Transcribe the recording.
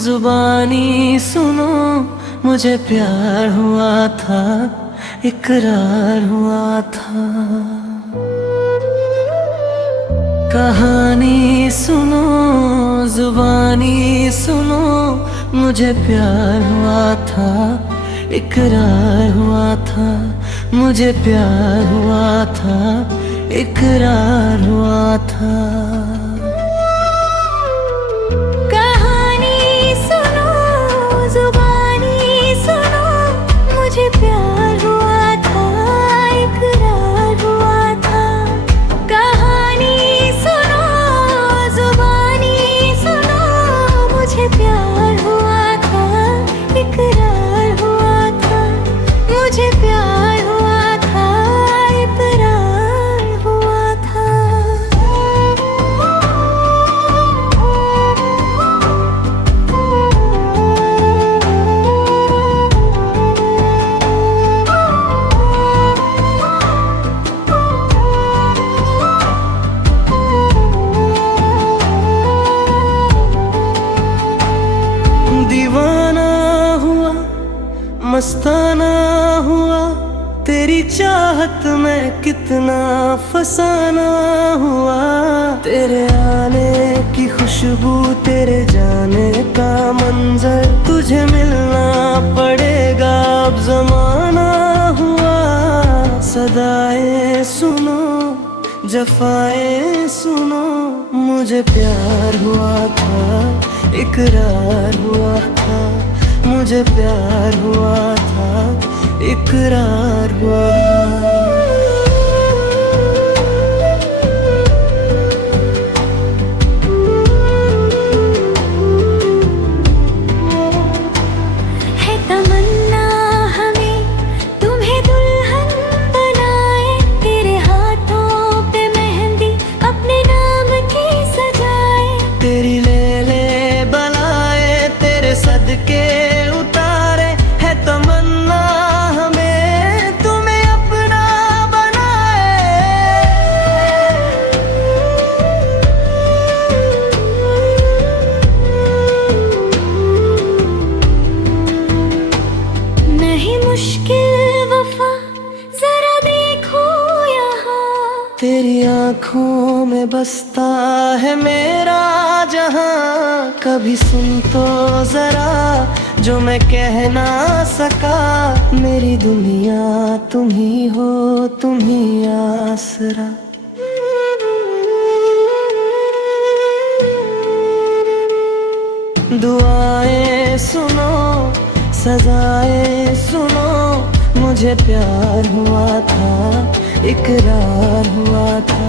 जुबानी सुनो, मुझे प्यार हुआ था, इकरार हुआ था। कहानी सुनो, जुबानी सुनो, मुझे प्यार हुआ था, इकरार हुआ था। मुझे प्यार हुआ था, इकरार हुआ था। कहानी सुनो, जुबानी सुनो, मुझे प्यार हुआ था, इकरार हुआ था। कहानी सुनो, जुबानी सुनो, मुझे प्यार हुआ था, इकरार हुआ था। मुझे प्यार हुआ था, इकरार हुआ था। दीवाना हुआ, मस्ताना हुआ, तेरी चाहत में कितना फसाना हुआ। तेरे आने की खुशबू, तेरे जाने का मंजर, तुझे मिलना पड़ेगा अब जमाना हुआ। सदाएं सुनो, जफाएं सुनो, मुझे प्यार हुआ था, इकरार हुआ था। मुझे प्यार हुआ था, इकरार हुआ। है तमन्ना हमें तुम्हें दुल्हन बनाए, तेरे हाथों पे मेहंदी अपने नाम की सजाए। तेरी ले बलाए, तेरे सदके उतारे, है तमन्ना हमें तुम्हें अपना बनाए। नहीं मुश्किल वफा, जरा देखो यहाँ। तेरी आँखों में बसता है मेरा जहां। कभी सुन तो जरा जो मैं कह ना सका। मेरी दुनिया तुम ही हो, तुम ही आसरा। दुआएं सुनो, सजाएं सुनो, मुझे प्यार हुआ था, इकरार हुआ था।